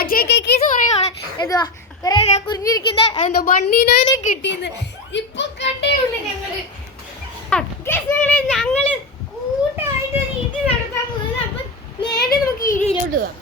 അജയ് കേക്കീസ് പറയുകയാണ് എന്തുവാ കുറിഞ്ഞിരിക്കുന്ന എന്തോ ബണ്ണീനോനെ കിട്ടിയെന്ന് ഇപ്പൊ കണ്ടേ ഉള്ളു ഞങ്ങള് കൂട്ടമായിട്ട് ഒരു ഇടി നടത്താൻ പോകുന്നത്. അപ്പൊ നേരെ നമുക്ക് ഇടിയിലോട്ട് പോവാം.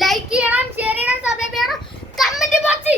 ലൈക്ക് ചെയ്യണം, ഷെയർ ചെയ്യണം, സബ്സ്ക്രൈബ് ചെയ്യണം, കമന്റ് ബോക്സിൽ